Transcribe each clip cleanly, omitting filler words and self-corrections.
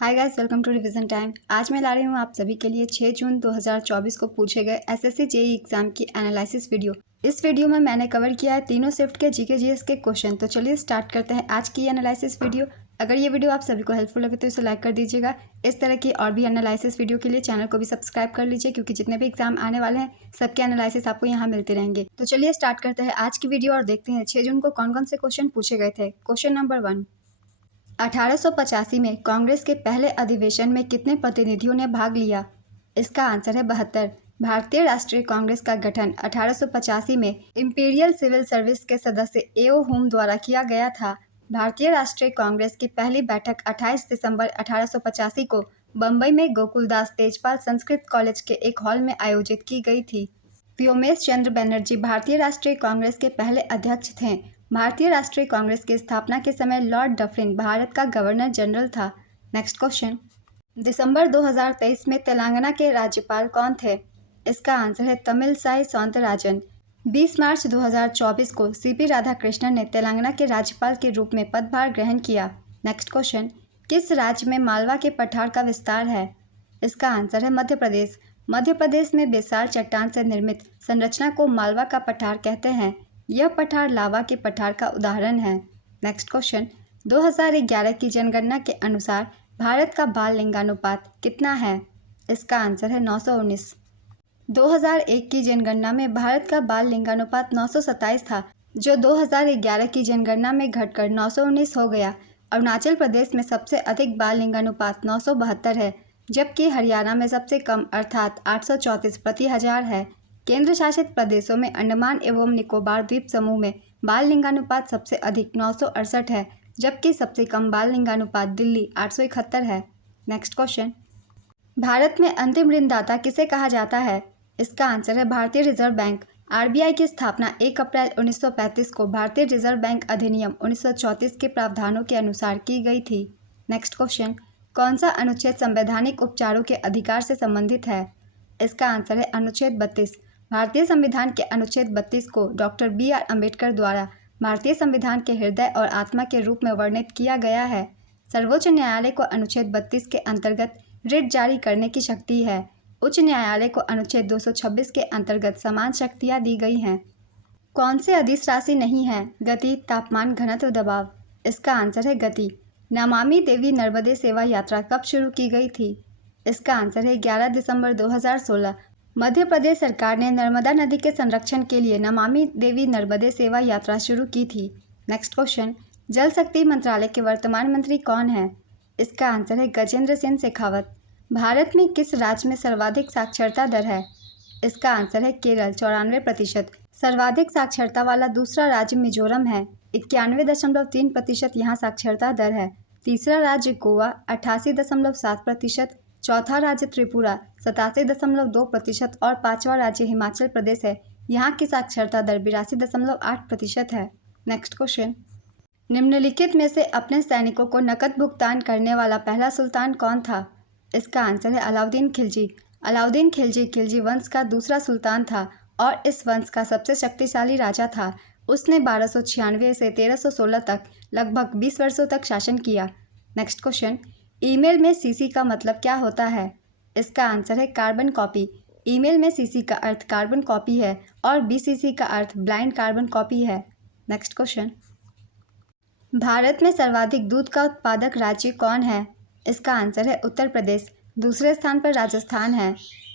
Hi guys, welcome to revision time. आज मैं ला रही हूँ आप सभी के लिए 6 जून 2024 को पूछे गए एसएससी जेईई एग्जाम की एनालिसिस वीडियो। इस वीडियो में मैंने कवर किया है तीनों शिफ्ट के जीके जीएस के क्वेश्चन। तो चलिए स्टार्ट करते हैं आज की एनालिसिस वीडियो। अगर ये वीडियो आप सभी को हेल्पफुल लगे तो इसे लाइक कर दीजिएगा। इस तरह की और भी एनालिसिस वीडियो के लिए चैनल को भी सब्सक्राइब कर लीजिए, क्योंकि जितने भी एग्जाम आने वाले हैं सबके एनालिसिस आपको यहाँ मिलते रहेंगे। तो चलिए स्टार्ट करते हैं आज की वीडियो और देखते हैं 6 जून को कौन कौन से क्वेश्चन पूछे गए थे। क्वेश्चन नंबर 1, 1885 में कांग्रेस के पहले अधिवेशन में कितने प्रतिनिधियों ने भाग लिया? इसका आंसर है 72। भारतीय राष्ट्रीय कांग्रेस का गठन 1885 में इंपीरियल सिविल सर्विस के सदस्य एओ हुम द्वारा किया गया था। भारतीय राष्ट्रीय कांग्रेस की पहली बैठक 28 दिसंबर 1885 को बम्बई में गोकुलदास तेजपाल संस्कृत कॉलेज के एक हॉल में आयोजित की गई थी। व्योमेश चंद्र बनर्जी भारतीय राष्ट्रीय कांग्रेस के पहले अध्यक्ष थे। भारतीय राष्ट्रीय कांग्रेस की स्थापना के समय लॉर्ड डफरिन भारत का गवर्नर जनरल था। नेक्स्ट क्वेश्चन, दिसंबर 2023 में तेलंगाना के राज्यपाल कौन थे? इसका आंसर है तमिलसाई सौंदरराजन। 20 मार्च 2024 को सीपी राधाकृष्णन ने तेलंगाना के राज्यपाल के रूप में पदभार ग्रहण किया। नेक्स्ट क्वेश्चन, किस राज्य में मालवा के पठार का विस्तार है? इसका आंसर है मध्य प्रदेश। मध्य प्रदेश में विशाल चट्टान से निर्मित संरचना को मालवा का पठार कहते हैं। यह पठार लावा के पठार का उदाहरण है। नेक्स्ट क्वेश्चन, 2011 की जनगणना के अनुसार भारत का बाल लिंगानुपात कितना है? इसका आंसर है 919। 2001 की जनगणना में भारत का बाल लिंगानुपात 927 था, जो 2011 की जनगणना में घटकर 919 हो गया। अरुणाचल प्रदेश में सबसे अधिक बाल लिंगानुपात 972 है, जबकि हरियाणा में सबसे कम अर्थात 834 प्रति हजार है। केंद्र शासित प्रदेशों में अंडमान एवं निकोबार द्वीप समूह में बाल लिंगानुपात सबसे अधिक 968 है, जबकि सबसे कम बाल लिंगानुपात दिल्ली 871 है। नेक्स्ट क्वेश्चन, भारत में अंतिम ऋणदाता किसे कहा जाता है? इसका आंसर है भारतीय रिजर्व बैंक। आरबीआई की स्थापना 1 अप्रैल 1935 को भारतीय रिजर्व बैंक अधिनियम 1934 के प्रावधानों के अनुसार की गई थी। नेक्स्ट क्वेश्चन, कौन सा अनुच्छेद संवैधानिक उपचारों के अधिकार से संबंधित है? इसका आंसर है अनुच्छेद 32। भारतीय संविधान के अनुच्छेद 32 को डॉक्टर बी.आर. अम्बेडकर द्वारा भारतीय संविधान के हृदय और आत्मा के रूप में वर्णित किया गया है। सर्वोच्च न्यायालय को अनुच्छेद 32 के अंतर्गत रिट जारी करने की शक्ति है। उच्च न्यायालय को अनुच्छेद 226 के अंतर्गत समान शक्तियाँ दी गई हैं। कौन से अदिश राशि नहीं है? गति, तापमान, घनत्व, दबाव। इसका आंसर है गति। नमामि देवी नर्मदे सेवा यात्रा कब शुरू की गई थी? इसका आंसर है 11 दिसंबर 2016। मध्य प्रदेश सरकार ने नर्मदा नदी के संरक्षण के लिए नमामि देवी नर्मदे सेवा यात्रा शुरू की थी। नेक्स्ट क्वेश्चन, जल शक्ति मंत्रालय के वर्तमान मंत्री कौन है? इसका आंसर है गजेंद्र सिंह शेखावत। भारत में किस राज्य में सर्वाधिक साक्षरता दर है? इसका आंसर है केरल 94%। सर्वाधिक साक्षरता वाला दूसरा राज्य मिजोरम है, 91.3% यहाँ साक्षरता दर है। तीसरा राज्य गोवा 88.7%, चौथा राज्य त्रिपुरा 87.2% और पांचवा राज्य हिमाचल प्रदेश है। यहाँ की साक्षरता दर 82.8% है। नेक्स्ट क्वेश्चन, निम्नलिखित में से अपने सैनिकों को नकद भुगतान करने वाला पहला सुल्तान कौन था? इसका आंसर है अलाउद्दीन खिलजी। अलाउद्दीन खिलजी खिलजी वंश का दूसरा सुल्तान था और इस वंश का सबसे शक्तिशाली राजा था। उसने 1296 से 1316 तक लगभग 20 वर्षों तक शासन किया। नेक्स्ट क्वेश्चन, ईमेल में सीसी का मतलब क्या होता है? इसका आंसर है कार्बन कॉपी। ईमेल में सीसी का अर्थ कार्बन कॉपी है और बीसीसी का अर्थ ब्लाइंड कार्बन कॉपी है। नेक्स्ट क्वेश्चन, भारत में सर्वाधिक दूध का उत्पादक राज्य कौन है? इसका आंसर है उत्तर प्रदेश। दूसरे स्थान पर राजस्थान है।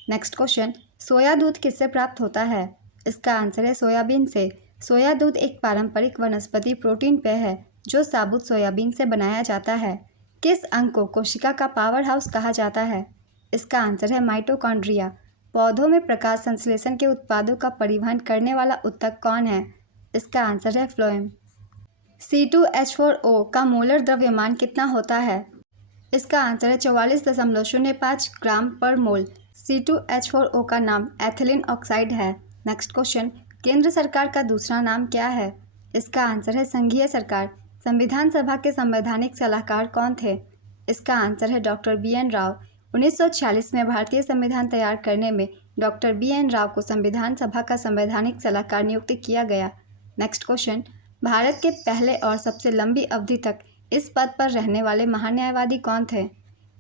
नेक्स्ट क्वेश्चन, सोया दूध किससे प्राप्त होता है? इसका आंसर है सोयाबीन से। सोया दूध एक पारंपरिक वनस्पति प्रोटीन पेय है जो साबुत सोयाबीन से बनाया जाता है। किस अंग को कोशिका का पावर हाउस कहा जाता है? इसका आंसर है माइटोकॉन्ड्रिया। पौधों में प्रकाश संश्लेषण के उत्पादों का परिवहन करने वाला ऊतक कौन है? इसका आंसर है फ्लोएम। C2H4O का मोलर द्रव्यमान कितना होता है? इसका आंसर है 44.05 ग्राम पर मोल। C2H4O का नाम एथिलीन ऑक्साइड है। नेक्स्ट क्वेश्चन, केंद्र सरकार का दूसरा नाम क्या है? इसका आंसर है संघीय सरकार। संविधान सभा के संवैधानिक सलाहकार कौन थे? इसका आंसर है डॉक्टर बी.एन. राव। 1946 में भारतीय संविधान तैयार करने में डॉक्टर बी.एन. राव को संविधान सभा का संवैधानिक सलाहकार नियुक्त किया गया। नेक्स्ट क्वेश्चन, भारत के पहले और सबसे लंबी अवधि तक इस पद पर रहने वाले महान्यायवादी कौन थे?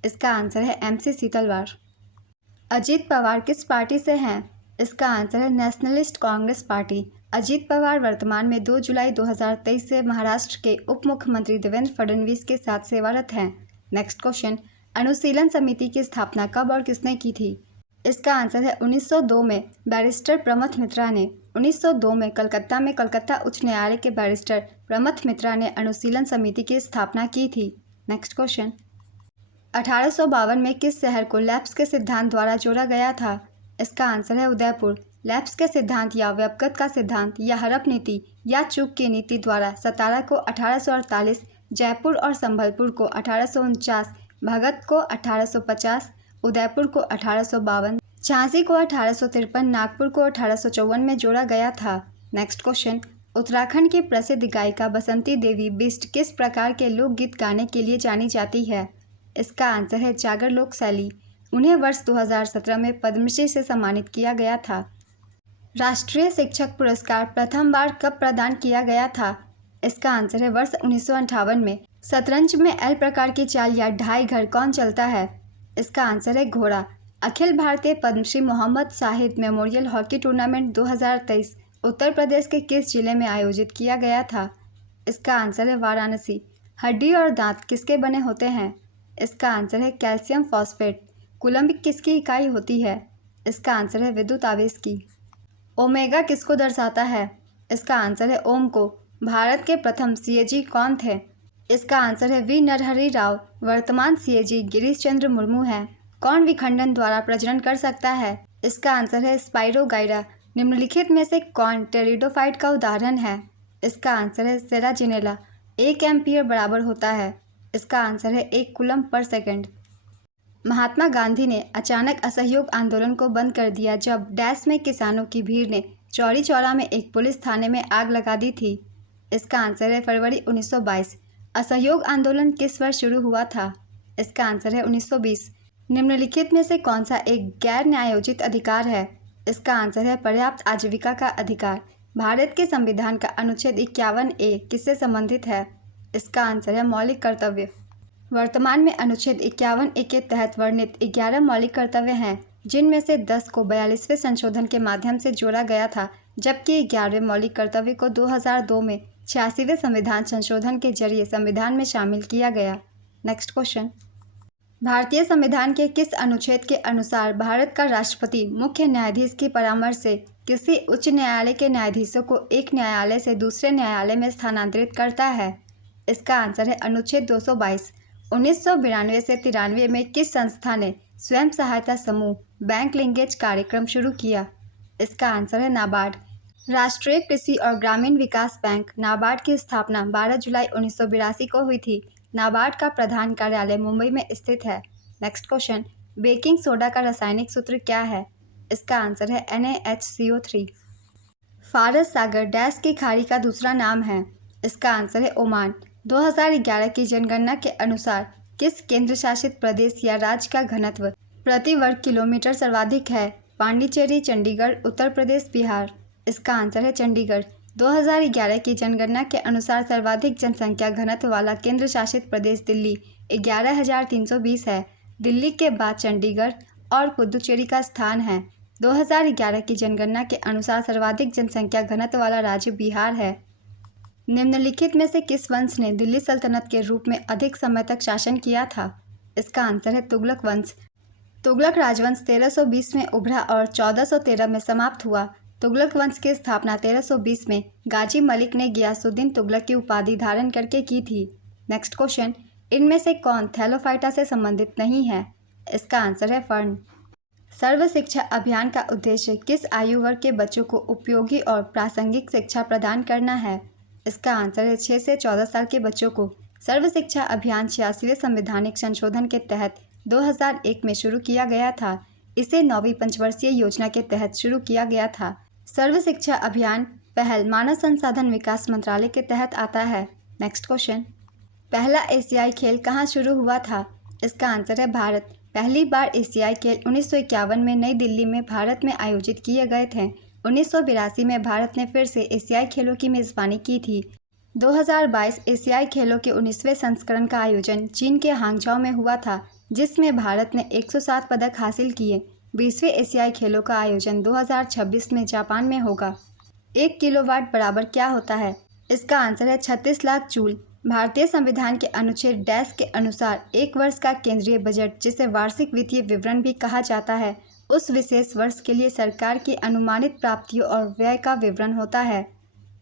इसका आंसर है MC सीतलवार। अजीत पवार किस पार्टी से हैं? इसका आंसर है नेशनलिस्ट कांग्रेस पार्टी। अजीत पवार वर्तमान में 2 जुलाई 2023 से महाराष्ट्र के उप मुख्यमंत्री देवेंद्र फडणवीस के साथ सेवारत हैं। नेक्स्ट क्वेश्चन, अनुशीलन समिति की स्थापना कब और किसने की थी? इसका आंसर है 1902 में बैरिस्टर प्रमथ मित्रा ने। 1902 में कलकत्ता उच्च न्यायालय के बैरिस्टर प्रमथ मित्रा ने अनुशीलन समिति की स्थापना की थी। नेक्स्ट क्वेश्चन, 1852 में किस शहर को लैप्स के सिद्धांत द्वारा जोड़ा गया था? इसका आंसर है उदयपुर। लैप्स के सिद्धांत या व्यपगत का सिद्धांत या हड़प नीति या चूक की नीति द्वारा सतारा को 1848, जयपुर और संभलपुर को 1849, भगत को 1850, उदयपुर को 1852, झांसी को 1853, नागपुर को 1854 में जोड़ा गया था। नेक्स्ट क्वेश्चन, उत्तराखंड की प्रसिद्ध गायिका बसंती देवी बिष्ट किस प्रकार के लोकगीत गाने के लिए जानी जाती है? इसका आंसर है जागर लोक शैली। उन्हें वर्ष 2017 में पद्मश्री से सम्मानित किया गया था। राष्ट्रीय शिक्षक पुरस्कार प्रथम बार कब प्रदान किया गया था? इसका आंसर है वर्ष 1958 में। शतरंज में एल प्रकार की चाल या ढाई घर कौन चलता है? इसका आंसर है घोड़ा। Akhil Bharatiya Padma Shri Mohammad Shahid memorial hockey tournament 2023 Uttar Pradesh के किस जिले में आयोजित किया गया था? इसका आंसर है वाराणसी। हड्डी और दांत किसके बने होते हैं? इसका आंसर है कैल्शियम फॉस्फेट। कूलम्ब किसकी इकाई होती है? इसका आंसर है विद्युत आवेश की। ओमेगा किसको दर्शाता है? इसका आंसर है ओम को। भारत के प्रथम CAG कौन थे? इसका आंसर है वी नरहरि राव। वर्तमान CAG गिरीश चंद्र मुर्मू हैं। कौन विखंडन द्वारा प्रजनन कर सकता है? इसका आंसर है स्पाइरोगाइरा। निम्नलिखित में से कौन टेरिडोफाइट का उदाहरण है? इसका आंसर है सेराजिनेला। 1 एम्पियर बराबर होता है। इसका आंसर है 1 कूलम्ब पर सेकंड। महात्मा गांधी ने अचानक असहयोग आंदोलन को बंद कर दिया जब डैश में किसानों की भीड़ ने चौरी चौरा में एक पुलिस थाने में आग लगा दी थी। इसका आंसर है फरवरी 1922। असहयोग आंदोलन किस वर्ष शुरू हुआ था? इसका आंसर है 1920। निम्नलिखित में से कौन सा एक गैर न्यायोचित अधिकार है? इसका आंसर है पर्याप्त आजीविका का अधिकार। भारत के संविधान का अनुच्छेद 51A किससे संबंधित है? इसका आंसर है मौलिक कर्तव्य। वर्तमान में अनुच्छेद 51A के तहत वर्णित 11 मौलिक कर्तव्य हैं, जिनमें से 10 को 42वें संशोधन के माध्यम से जोड़ा गया था, जबकि 11वें मौलिक कर्तव्य को 2002 में 86वें संविधान संशोधन के जरिए संविधान में शामिल किया गया। नेक्स्ट क्वेश्चन, भारतीय संविधान के किस अनुच्छेद के अनुसार भारत का राष्ट्रपति मुख्य न्यायाधीश की परामर्श से किसी उच्च न्यायालय के न्यायाधीशों को एक न्यायालय से दूसरे न्यायालय में स्थानांतरित करता है? इसका आंसर है अनुच्छेद 222। 1992 से 93 में किस संस्था ने स्वयं सहायता समूह बैंक लिंकेज कार्यक्रम शुरू किया? इसका आंसर है नाबार्ड। राष्ट्रीय कृषि और ग्रामीण विकास बैंक नाबार्ड की स्थापना 12 जुलाई 1982 को हुई थी। नाबार्ड का प्रधान कार्यालय मुंबई में स्थित है। नेक्स्ट क्वेश्चन, बेकिंग सोडा का रासायनिक सूत्र क्या है? इसका आंसर है NaHCO3। फारस सागर डैश की खाड़ी का दूसरा नाम है? इसका आंसर है ओमान। 2011 की जनगणना के अनुसार किस केंद्र शासित प्रदेश या राज्य का घनत्व प्रति वर्ग किलोमीटर सर्वाधिक है? पांडिचेरी, चंडीगढ़, उत्तर प्रदेश, बिहार। इसका आंसर है चंडीगढ़। 2011 की जनगणना के अनुसार सर्वाधिक जनसंख्या घनत्व वाला केंद्र शासित प्रदेश दिल्ली 11,320 है। दिल्ली के बाद चंडीगढ़ और पुदुचेरी का स्थान है। 2011 की जनगणना के अनुसार सर्वाधिक जनसंख्या घनत्व वाला राज्य बिहार है। निम्नलिखित में से किस वंश ने दिल्ली सल्तनत के रूप में अधिक समय तक शासन किया था? इसका आंसर है तुगलक वंश। तुगलक राजवंश 1320 में उभरा और 1413 में समाप्त हुआ। तुगलक वंश की स्थापना 1320 में गाजी मलिक ने गियासुद्दीन तुगलक की उपाधि धारण करके की थी। नेक्स्ट क्वेश्चन, इनमें से कौन थैलोफाइटा से संबंधित नहीं है? इसका आंसर है फर्न। सर्व शिक्षा अभियान का उद्देश्य किस आयु वर्ग के बच्चों को उपयोगी और प्रासंगिक शिक्षा प्रदान करना है? इसका आंसर है 6 से 14 साल के बच्चों को। सर्व शिक्षा अभियान 86वें संवैधानिक संशोधन के तहत 2001 में शुरू किया गया था। इसे 9वीं पंचवर्षीय योजना के तहत शुरू किया गया था। सर्व शिक्षा अभियान पहल मानव संसाधन विकास मंत्रालय के तहत आता है। नेक्स्ट क्वेश्चन, पहला एशियाई खेल कहाँ शुरू हुआ था? इसका आंसर है भारत। पहली बार एशियाई खेल 1951 में नई दिल्ली में भारत में आयोजित किए गए थे। 1982 में भारत ने फिर से एशियाई खेलों की मेज़बानी की थी। 2022 एशियाई खेलों के 19वें संस्करण का आयोजन चीन के हांगझाओ में हुआ था। जिसमें भारत ने 107 पदक हासिल किए। 20वें एशियाई खेलों का आयोजन 2026 में जापान में होगा। 1 किलोवाट बराबर क्या होता है? इसका आंसर है 36 लाख जूल। भारतीय संविधान के अनुच्छेद डैश के अनुसार एक वर्ष का केंद्रीय बजट, जिसे वार्षिक वित्तीय विवरण भी कहा जाता है, उस विशेष वर्ष के लिए सरकार की अनुमानित प्राप्तियों और व्यय का विवरण होता है।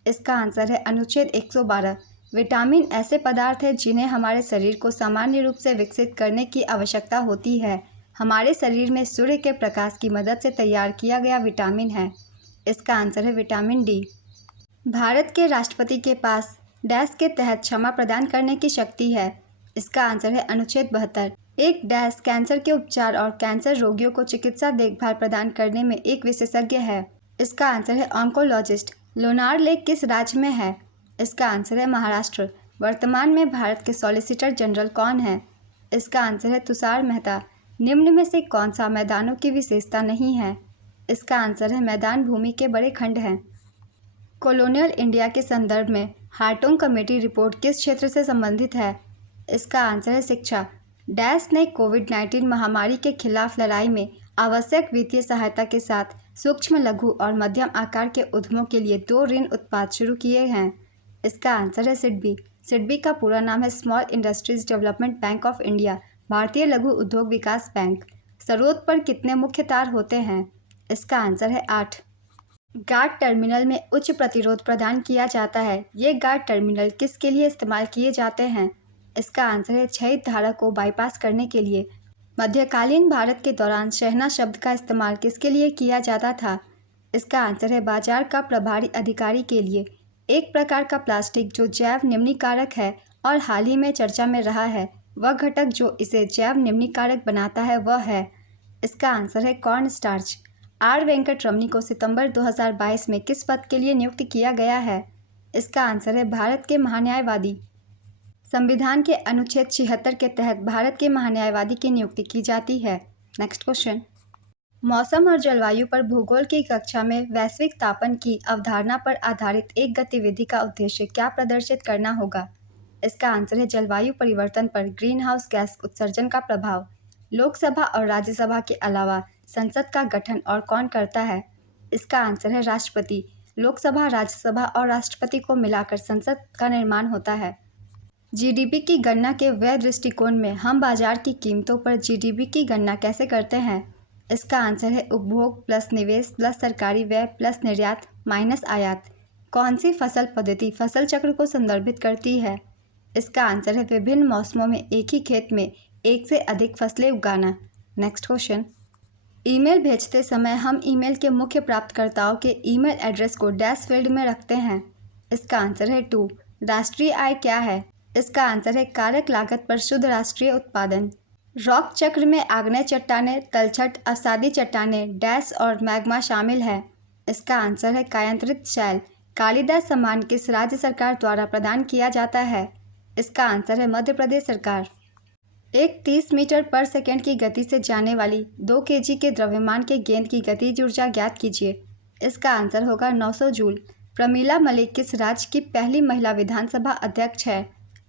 इसका आंसर है अनुच्छेद 112। विटामिन ऐसे पदार्थ हैं जिन्हें हमारे शरीर को सामान्य रूप से विकसित करने की आवश्यकता होती है। हमारे शरीर में सूर्य के प्रकाश की मदद से तैयार किया गया विटामिन है। इसका आंसर है विटामिन डी। भारत के राष्ट्रपति के पास डैश के तहत क्षमा प्रदान करने की शक्ति है। इसका आंसर है अनुच्छेद 72। एक डैश कैंसर के उपचार और कैंसर रोगियों को चिकित्सा देखभाल प्रदान करने में एक विशेषज्ञ है। इसका आंसर है ऑन्कोलॉजिस्ट। लोनार लेक किस राज्य में है? इसका आंसर है महाराष्ट्र। वर्तमान में भारत के सॉलिसिटर जनरल कौन है? इसका आंसर है तुषार मेहता। निम्न में से कौन सा मैदानों की विशेषता नहीं है? इसका आंसर है मैदान भूमि के बड़े खंड हैं। कॉलोनियल इंडिया के संदर्भ में हार्टोग कमेटी रिपोर्ट किस क्षेत्र से संबंधित है? इसका आंसर है शिक्षा। डैश ने कोविड-19 महामारी के खिलाफ लड़ाई में आवश्यक वित्तीय सहायता के साथ सूक्ष्म, लघु और मध्यम आकार के उद्यमों के लिए 2 ऋण उत्पाद शुरू किए हैं। इसका आंसर है सिडबी। सिडबी का पूरा नाम है small industries development bank of India, भारतीय लघु उद्योग विकास बैंक। सरोद पर कितने मुख्य तार होते हैं? इसका आंसर है 8। गार्ड टर्मिनल में उच्च प्रतिरोध प्रदान किया जाता है। ये गार्ड टर्मिनल किसके लिए इस्तेमाल किए जाते हैं? इसका आंसर है क्षयित धारा को बाईपास करने के लिए। मध्यकालीन भारत के दौरान शहना शब्द का इस्तेमाल किसके लिए किया जाता था? इसका आंसर है बाजार का प्रभारी अधिकारी के लिए। एक प्रकार का प्लास्टिक जो जैव निम्नीकारक है और हाल ही में चर्चा में रहा है, वह घटक जो इसे जैव निम्नीकारक बनाता है वह है। इसका आंसर है कॉर्न स्टार्च। आर वेंकटरमणी को सितंबर 2022 में किस पद के लिए नियुक्त किया गया है? इसका आंसर है भारत के महान्यायवादी। संविधान के अनुच्छेद 76 के तहत भारत के महान्यायवादी की नियुक्ति की जाती है। Next question. मौसम और जलवायु पर भूगोल की कक्षा में वैश्विक तापन की अवधारणा पर आधारित एक गतिविधि का उद्देश्य क्या प्रदर्शित करना होगा? इसका आंसर है जलवायु परिवर्तन पर ग्रीन हाउस गैस उत्सर्जन का प्रभाव। लोकसभा और राज्यसभा के अलावा संसद का गठन और कौन करता है? इसका आंसर है राष्ट्रपति। लोकसभा, राज्यसभा और राष्ट्रपति को मिलाकर संसद का निर्माण होता है। जीडीपी की गणना के व्यय दृष्टिकोण में हम बाजार की कीमतों पर जीडीपी की गणना कैसे करते हैं? इसका आंसर है उपभोग प्लस निवेश प्लस सरकारी व्यय प्लस निर्यात माइनस आयात। कौन सी फसल पद्धति फसल चक्र को संदर्भित करती है? इसका आंसर है विभिन्न मौसमों में एक ही खेत में एक से अधिक फसलें उगाना। Next question. ईमेल भेजते समय हम ईमेल के मुख्य प्राप्तकर्ताओं के ईमेल एड्रेस को डैश फील्ड में रखते हैं। इसका आंसर है 2। राष्ट्रीय आय क्या है? इसका आंसर है कारक लागत पर शुद्ध राष्ट्रीय उत्पादन। रॉक चक्र में आग्नेय चट्टानें, तलछट, अवसादी चट्टानें, डैश और मैग्मा शामिल है। इसका आंसर है कायांतरित शैल। कालिदास सम्मान किस राज्य सरकार द्वारा प्रदान किया जाता है? इसका आंसर है मध्य प्रदेश सरकार। एक 30 मीटर पर सेकंड की गति से जाने वाली 2 केजी के द्रव्यमान के गेंद की गतिज ऊर्जा ज्ञात कीजिए। इसका आंसर होगा 900 जूल। प्रमीला मलिक किस राज्य की पहली महिला विधानसभा अध्यक्ष है?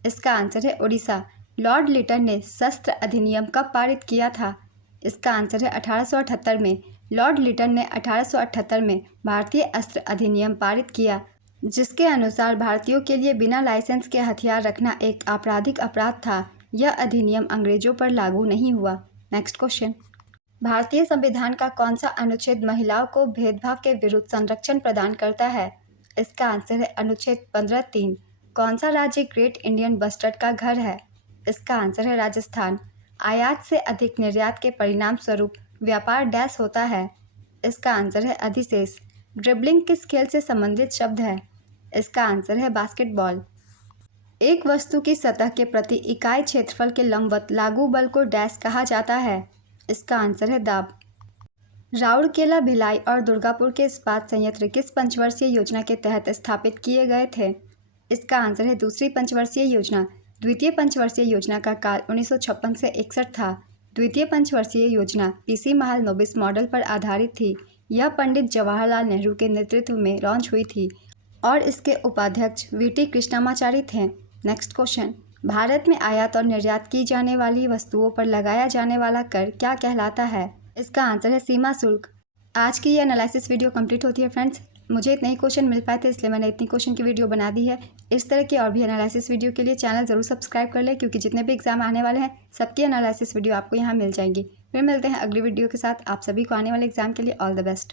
इसका आंसर है ओडिशा। लॉर्ड लिटन ने शस्त्र अधिनियम कब पारित किया था? इसका आंसर है 1878 में। लॉर्ड लिटन ने 1878 में भारतीय अस्त्र अधिनियम पारित किया, जिसके अनुसार भारतीयों के लिए बिना लाइसेंस के हथियार रखना एक आपराधिक अपराध था। यह अधिनियम अंग्रेजों पर लागू नहीं हुआ। Next question. भारतीय संविधान का कौन सा अनुच्छेद महिलाओं को भेदभाव के विरुद्ध संरक्षण प्रदान करता है? इसका आंसर है अनुच्छेद 15(3). कौन सा राज्य ग्रेट इंडियन बस्टर्ड का घर है? इसका आंसर है राजस्थान। आयात से अधिक निर्यात के परिणाम स्वरूप व्यापार डैश होता है। इसका आंसर है अधिशेष। ड्रिबलिंग किस खेल से संबंधित शब्द है? इसका आंसर है बास्केटबॉल। एक वस्तु की सतह के प्रति इकाई क्षेत्रफल के लंबवत लागू बल को डैश कहा जाता है। इसका आंसर है दाब। राउरकेला, भिलाई और दुर्गापुर के इस्पात संयंत्र किस पंचवर्षीय योजना के तहत स्थापित किए गए थे? इसका आंसर है दूसरी पंचवर्षीय योजना। द्वितीय पंचवर्षीय योजना का काल 1956 से 61 था। द्वितीय पंचवर्षीय योजना पीसी महाल नोबिस मॉडल पर आधारित थी। यह पंडित जवाहरलाल नेहरू के नेतृत्व में लॉन्च हुई थी और इसके उपाध्यक्ष वीटी कृष्णामाचारी थे। Next question. भारत में आयात और निर्यात की जाने वाली वस्तुओं पर लगाया जाने वाला कर क्या कहलाता है? इसका आंसर है सीमा शुल्क। आज की ये एनालिसिस वीडियो कंप्लीट होती है फ्रेंड्स। मुझे इतने ही क्वेश्चन मिल पाए थे इसलिए मैंने इतनी क्वेश्चन की वीडियो बना दी है। इस तरह की और भी एनालिसिस वीडियो के लिए चैनल ज़रूर सब्सक्राइब कर ले, क्योंकि जितने भी एग्जाम आने वाले हैं सबकी एनालिसिस वीडियो आपको यहाँ मिल जाएंगी। फिर मिलते हैं अगली वीडियो के साथ। आप सभी को आने वाले एग्जाम के लिए ऑल द बेस्ट।